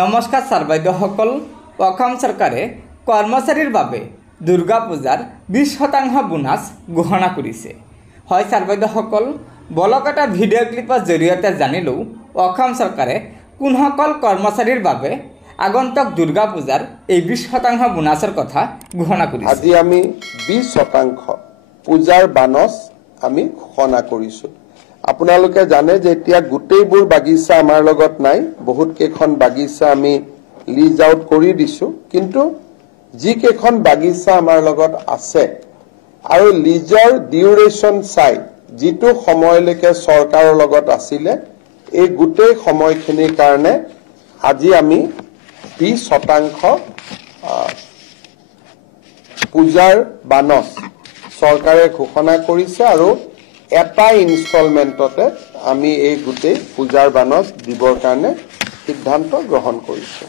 নমস্কাৰ ছাৰ বাইদেউসকল। অসম চৰকাৰে কৰ্মচাৰীৰ বাবে দুৰ্গা পূজাৰ 20% বোনাছ ঘোষণা কৰিছে। হয় ছাৰ বাইদেউসকল, বলক এটা ভিডিঅ' ক্লিপৰ জৰিয়তে জানিলোঁ অসম চৰকাৰে কোনসকল কৰ্মচাৰীৰ বাবে আগন্তুক দুৰ্গা পূজাৰ এই 20% বোনাছৰ কথা ঘোষণা কৰিছে। আজি আমি 20% পূজাৰ বানছ আমি ঘোষণা কৰিছোঁ। আপোনালোকে জানে যে এতিয়া গোটেইবোৰ বাগিচা আমাৰ লগত নাই, বহুত কেইখন বাগিচা আমি লিজ আউট কৰি দিছোঁ, কিন্তু যি কেইখন বাগিচা আমাৰ লগত আছে আৰু লিজৰ ডিউৰেশ্যন চাই যিটো সময়লৈকে চৰকাৰৰ লগত আছিলে এই গোটেই সময়খিনিৰ কাৰণে আজি আমি 20% পূজাৰ বানছ চৰকাৰে ঘোষণা কৰিছে আৰু এটা ইনষ্টলমেণ্টতে আমি এই গোটেই পূজাৰ বানছ দিবৰ কাৰণে সিদ্ধান্ত গ্ৰহণ কৰিছোঁ।